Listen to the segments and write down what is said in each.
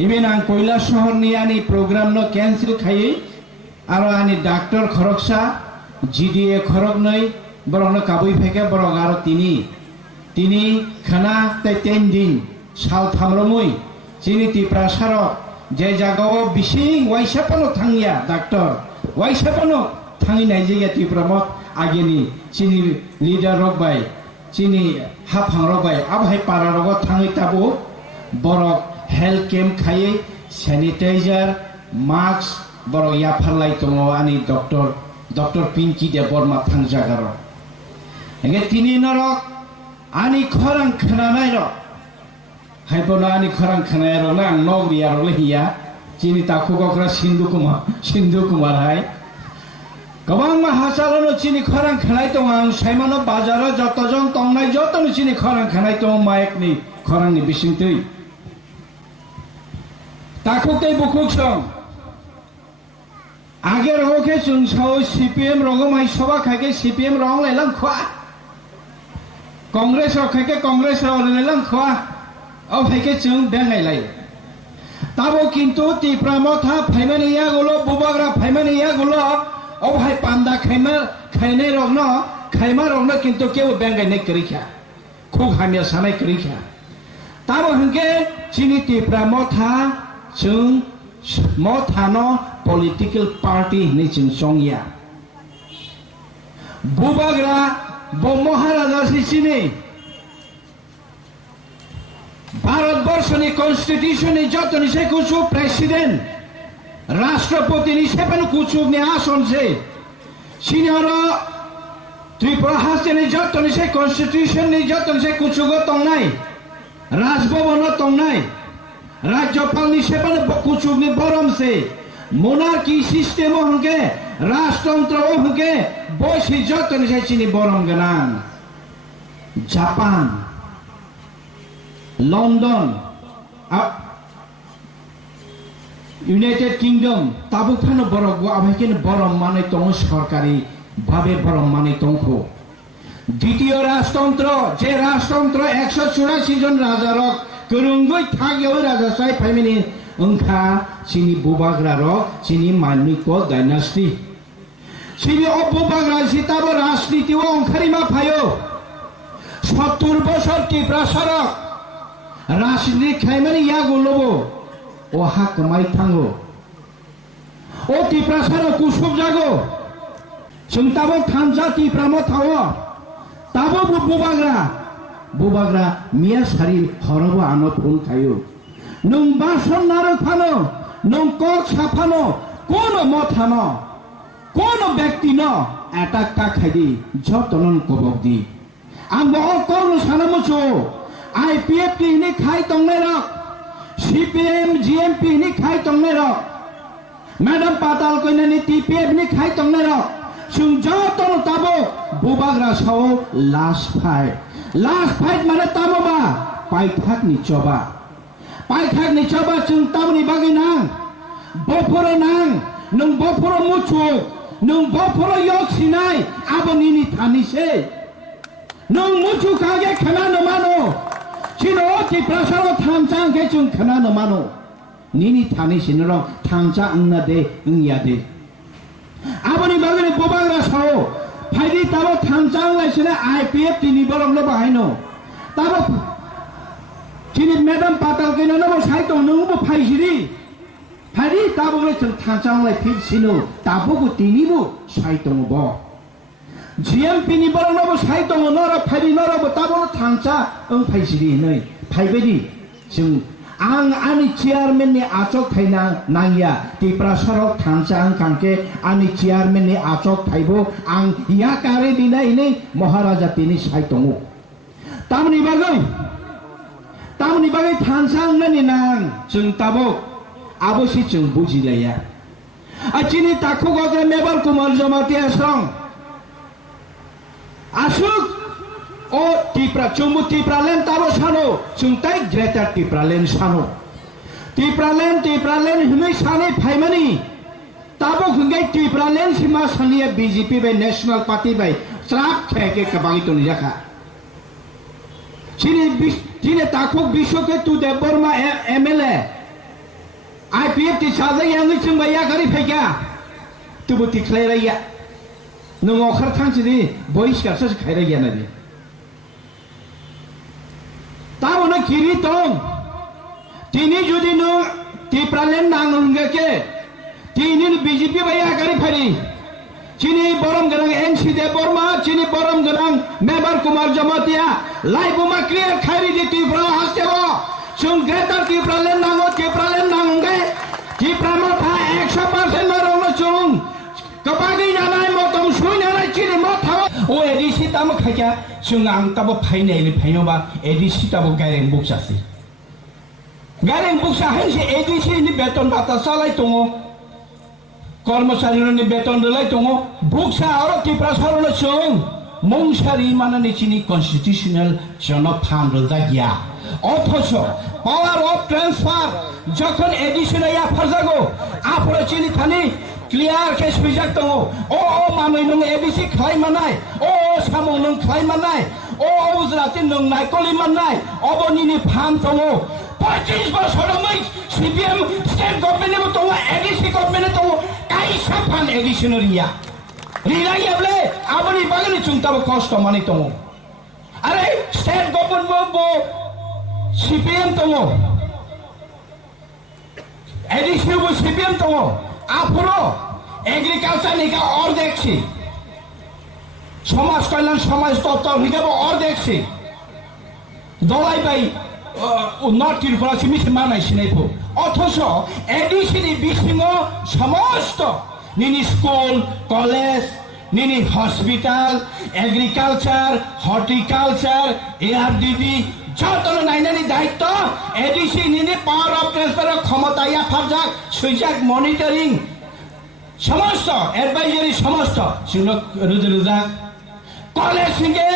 Even ang Koilas শহর ni ani program no cancel khai aro ani doctor khoroksa GDA khorok noi borong no kabui pheke borong aro tini khana te 10 din sal thamromui chini ti prasaro je jagao bising waisapano thangya doctor waisapano thangi nai je ti pramot ageni chini leader rok bai chini haphang rok bai abhai para rok thangi tabo borok health camp khai sanitizer mask borok ya pharlai tongo ani doctor Pinky de Borma thangjagaro ege tini norok ani khorang khananai ro haibona ani khorang khanai ro na nogriya ro lehiya chini takugokra Sindhu Kumar hai gobang ma hasalono chini khorang khanai tongang saimano bazaro jotojon tongnai jotono chini khorang khanai tong maik ni khorang ni bisingtui takuktai bukuk song আগের হোকে চুনসাও CPM রগমাই সভা খাইকে CPM রং লাইলাম খোয়া কংগ্রেস খাইকে কংগ্রেস রং লাইলাম খোয়া ও ভাইকে চুন বেঙ্গাইলাই তাবো কিন্তু তিপ্রামথা ফাইমানিয়া গুলো বুবাগ্রা ফাইমানিয়া গুলো ও ভাই পান্ডা খাইনে রং খাইমা রং কিন্তু কেউ বেঙ্গাইনাই করিখা খুব হামিয়া সানাই করিখা তাবো হংকে চিনি তিপ্রামথা চুন মথানো political party ni chingsongya bubagra bo maharaja sisini bharatbor ni constitution ni jotoni se kuchu president rashtrapati ni sepan kuchu ni ason se sinara tripura haste ni jotoni se constitution ni jotoni se kuchu go tongnai rajbhavan tongnai rajyapal ni sepan kuchu ni borom se monarchy system hongke rashtantra hongke boisi jotoni sai chini borom ganang Japan London United Kingdom tabu khano borok go abhaken borom manai tong sorkari bhabe borom manai tongkho দ্বিতীয় রাজতন্ত্র যে রাজতন্ত্র 184 জন রাজারক করুঙ্গই থাকে ওই রাজা সাই family Engka sini bubagra ro sini Maniko dynasty sini bubagra sitabo rasniti o engkari ma phayo 70 bochor Tripura sarok rasniti khaimani ya gulobo o ha kamai thango o Tripura sarok kusub jago sungtabo thamja Tripura mo thawo tabo bubagra mia sari horobo ano phun khayo nung bason naro khano nung kok saphano kono mothano kono ব্যক্তি no attack ta khaidi jotonon kobokdi ambo kono sanamucho IPF ki ni khai tongne rok CPM GMP ni khai tongne rok madam patal koine ni TPF ni khai tongne rok sung jotono tabo bubagra sao last fight mane tabo ba paithak ni choba paithak ni choba chung tabni bagi nang boporo nang nung boporo muchu nung boporo yok sinai aboni ni thani se nung muchu kage khana no mano chino ti prasaro thamchang ke chung khana no mano nini thani sinro thamcha ungna de ungya de aboni bagi ni bobagra sao phaidi tabo thamchang lai sine IPF tini borong lo bahaino tabo Kini madam patal kena nabo saitong nungbo phaisiri phari tabo le thachang lai phit sino tabo ko tini bo saitong bo GMP ni borong nabo saitong nora phari nora bo tabo thangcha ong phaisiri nei phaibedi sing ang ani chairman ni achok thaina nangya Tripura sarok thangchang kangke ani chairman ni achok thaibo ang ya kare dinai nei maharaja tini saitong tamni bagai thansang nani nang chung tabo abosi chung bujilaya achini takho gogra mebal kumar jamati asong asuk o Tripura chumbu Tripura len tabo sano chungtai greater Tripura len sano Tripura len himai sane phaimani tabo khungai Tripura len sima saniya BJP by national party by trap kheke kabangi to nijaka chini takho bishoke tu de Burma MLA IPF ti saja yang ni cuma ya kari peka tu bukti kelera ya nung akhir thang sini boys kerja sekhara ya nabi tahu nak kiri tong tini jadi nung ti pralen nang ke tini BJP bayar kari pari Chini borom gerang MC de Borma, Chini borom gerang Member Kumar Jamatia, Lai Buma clear Khairi di Tipra Hastewa, Chung Greater Tipra Lenango, Tipra Lenange, Tipra Motha 100% marong chung, Kapagi Yanai Motom Sunyana Chini Motha, O Edisi Tamo Kaka, Chung Ang Tabo Paine, Painova, Edisi Tabo Gareng Buksasi. Gareng Buksahensi Edisi ni Beton Batasalai Tongo. কর্মচারীর বেতন দিলাই তো বুকসা আর ত্রিপুরা সরল চং মংসারি মানে চিনি constitutional জন fund জাগিয়া অথচ পাওয়ার অফ ট্রান্সফার যখন এডিশন ইয়া ফাজাগো আপরে চিনি থানি ক্লিয়ার কেস বিজাক তো ও মানুষ নং এডিসি খাই মানাই ও সামং নং খাই মানাই ও উজরাতি নং নাই কলি মানাই অবনিনি ফান তো 25 বছর মই সিপিএম স্টেট গভর্নমেন্ট তো এডিসি গভর্নমেন্ট তো কাইসা ফান এডিশনাল ইয়া রিলাইবলে আপনি বাগানে চুংতাব কষ্ট মানে তো আরে স্টেট গভর্নমেন্ট সিপিএম তো এডিসি সিপিএম তো আপনো এগ্রিকালচার নিকা অর দেখছি সমাজ কল্যাণ সমাজ তত্ত্ব নিকা অর দেখছি দলাই পাই নর্থ ত্রিপুরা মিশে মানাই সিনাইফো অথচ এডিসিনি বিসিং সমস্ত নিনি স্কুল কলেজ নিনি হসপিটাল এগ্রিকালচার হর্টিকালচার এআরডিবি যত নাইনানি দায়িত্ব ADC Nini power of transfer ক্ষমতা ইয়া ফারজাক সুইজাক মনিটরিং সমস্ত অ্যাডভাইজারি সমস্ত রুজা কলেজ সিংহে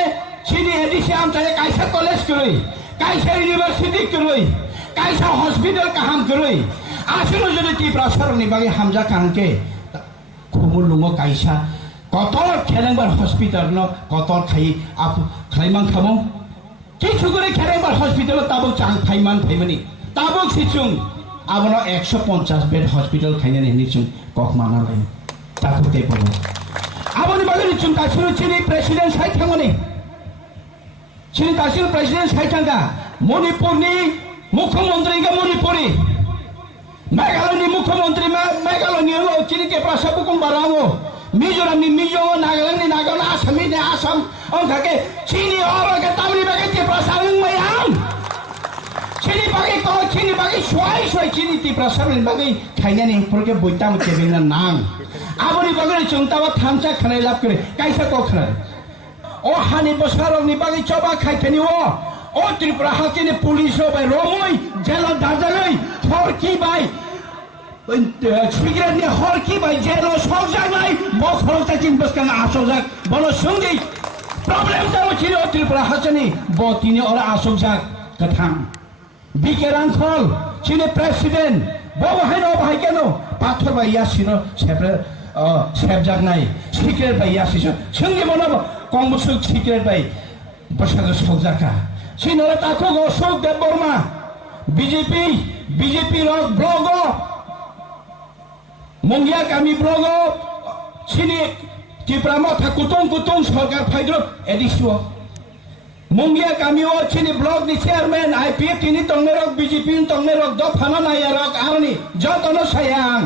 সিনি এডিসি আমচাই কাইসা কলেজ করি কাইসা ইউনিভার্সিটি করি কাইসা হসপিটাল কাহাম করি আসলে যদি ত্রিপুরা সরকারনি বাকি হামজা কানকে খুবুল লুঙ্গ কাইসা কত খেলেংবার হসপিটাল ন কত খাই খাইমান খামো কিছু করে খেলেংবার হসপিটাল তাবো চাং খাইমান খাইমানি তাবো সিচুং আবনো 150 বেড হসপিটাল খাইনানি নিচুং কক মানা লাই তাকুতে পড়ো আবনি বাকি নিচুং কাছিনো চিনি প্রেসিডেন্ট সাই থামনি চিনি কাছিনো প্রেসিডেন্ট সাই থাঙ্গা মণিপুরনি মুখ্যমন্ত্রী কে মণিপুরি মেঘালয়নি মুখ্যমন্ত্রী মেঘালয়নি চিনি কে প্রাসাবু কম বারাঙ্গো মিজোরামনি মিজো নাগাল্যান্ডনি নাগাল্যান্ড আসামনি আসাম অংখাকে চিনি অরকে তামনি বাকি ত্রিপুরা সারং মায়াম চিনি বাকি ক চিনি বাকি সোয়াই সোয়াই চিনি ত্রিপুরা সারং বাকি খাইনানি ফরকে বইতাম কেবিনা নাং আবনি বাকি চংতাবা থামচা খানাই লাভ করে কাইসা ক খানাই ও হানি বসারংনি বাকি চবা খাইতেনি ও ত্রিপুরা হাকিনি পুলিশ বাই রমই জেল দাজালাই ফরকি বাই সিগারেটনি হরকি বাই জেল সজাগ নাই বখরতা চিন বসকান আসজাক বলো সঙ্গী প্রবলেম তো ছিল ত্রিপুরা হাসনি বতিনি ওরা আসজাক কথাম বিকে রাংখল চিনি প্রেসিডেন্ট বউ হাইনো ভাই কেন পাথর বাই ইয়াসিন সেপ্রে সেবজাক নাই সিগারেট বাই ইয়াসিস সঙ্গী বনাবো কংবসুক সিগারেট বাই বসাগ সজাকা সিনরা তাকো অশোক দেব বর্মা বিজেপি রক ব্লগ মঙ্গিয়া কামি ব্লগ সিনি ত্রিপুরা মথা কুতং সরকার ফাইদ্র এডিসু মঙ্গিয়া কামিও চিনি ব্লক নি চেয়ারম্যান আইপিএফ তিনি তংনে রক বিজেপি তংনে রক দ ফানা নাইয়া রক আরনি যতন সায়াং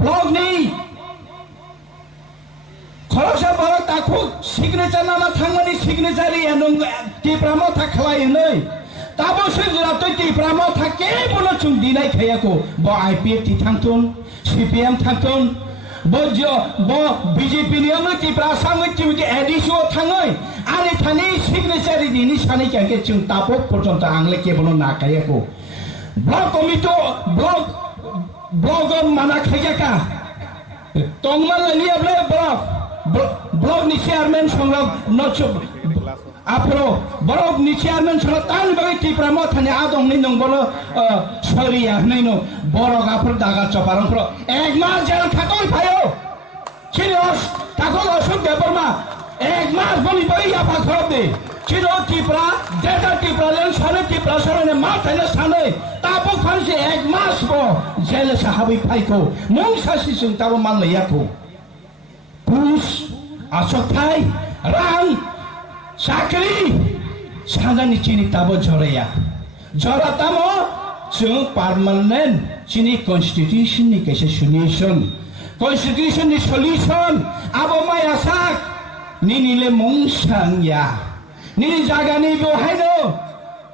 ব্লক নি খরসা বারো তাকু সিগনেচার নামা থাঙ্গনি সিগনেচারি এনং ত্রিপুরা মথা খালাই नै তাবো সেজরা তৈ ত্রিপুরা মথা কে বলো চুং দিনাই খায়াকো ব আইপিএফ তি থাংতুন সিপিএম থাংতুন বজ্য ব বিজেপি নিয়ম ত্রিপুরা সাংগৈ টিমকে এডিসি থাঙ্গৈ আরে থানি সিগনেচারি দিনি সানি কাকে চুং তাপো পর্যন্ত আংলে কে বলো না খায়াকো ব্লক কমিটি ব্লক মানা খায়াকা তংমান লিয়াবলে ব্লক নি চেয়ারম্যান সংগ্রাম নচ আপনো ব্লক নি চেয়ারম্যান সংগ্রাম তান বাকি ত্রিপুরা মথানি আদং নি নং বলো সরিয়া নাইনো বড় গাফর দাগা চপারং প্র এক মাস জেল থাকই ভাইও চিরস তাকো অশোক দেববর্মা এক মাস বলি বই আপা খরব দে চির ত্রিপুরা ডেটা ত্রিপুরা লেন সানে ত্রিপুরা সানে মা থাইলে সানে তাপো सानसे 1 मास बो जेल साहाबै फाइखौ मुं सासिजों दाबो मानलायाखौ घुस आसखाय रां साख्रि सानानि चिनि दाबो जराया जरातामो जों पार्मानेंट चिनि कन्स्टिट्यूशन नि कैसे सल्यूशन आबो माया साक निनिले मुंसांया निनि जागानि बहायनो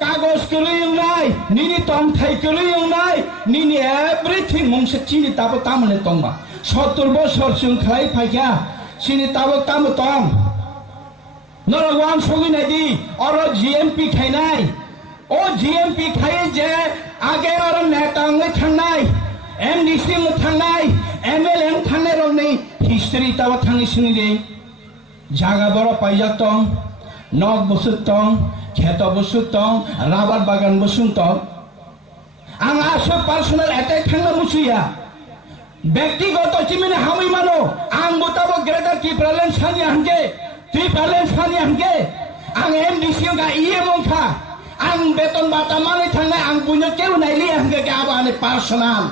कागज गोलैनाय निनि तंथाय गोलैनाय निनि एभ्रिथिं मुंसे चिनि दाबो तामने तंबा 70 बोसोर जों खाय फाइया चिनि दाबो ताम तंग नरवान सगिनायदि और जीएमपी खायनाय ओ जीएमपी खाय जे आगे और नेतांगै थांनाय एमडीसी थांनाय एमएलए थांनाय रंनि हिस्ट्री ताबो थांनि सिंनि जागा बर पाइजाक दं नग बसुत दं खेत बसुत दं राबार बागान बसुत दं आं आसो पार्सोनेल अटैक थांना मुसुया व्यक्तिगत चिमिने हामै मानो आं बताबो ग्रेटर त्रिपुरालेण्ड सानि हांगे आं एमडीसी का ईएम खा आं बेतन बाटा माने थांनाय आं बुनो केउ नाइलि हांगे आबाने पार्सोनेल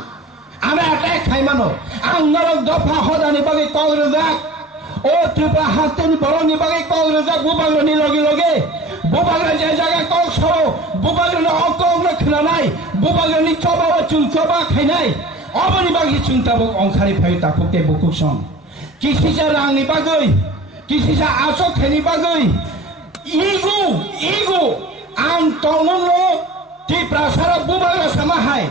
आमे अटैक खाय मानो आं नरक दफा हदानि बागै कग्रजाक ओ त्रिपुरा हातनि बरनि बागै कग्रजाक बुबाग्रनि लगे बुबाग्रा जे जागा कग सरो बुबाग्रनि अकग्र खोनानाय बुबाग्रनि चबाव चुलचबा खायनाय अबनि बागै चिंताबो अंखारि फाय ताफुके बुकुसं किसिसा रांनि बागै किसिसा आसक खायनि बागै इगु आं तंगनो त्रिपुरा सारा बुबाग्रा समाहाय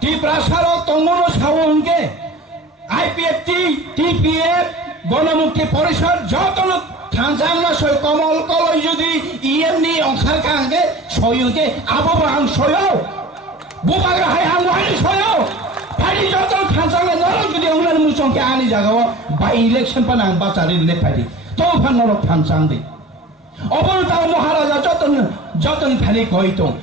त्रिपुरा सारा तंगनो सावंगे आईपीएफटी टीपीएफ गणमुक्ति परिषद जतन थांजांना सय कमल कलय जुदि ईएमनि अंखार कांगे सयुगे आबो आं सयो बुबाग्रा हाय आं वानि सयो फाइदि जतन थांजांना नरक जुदि अंगलान मुसंके आनि जागाव बाय इलेक्शन पान आं बाचारि ने फाइदि तो फान नरक थांजांदे अबल ता महाराजा जतन फानि कहितो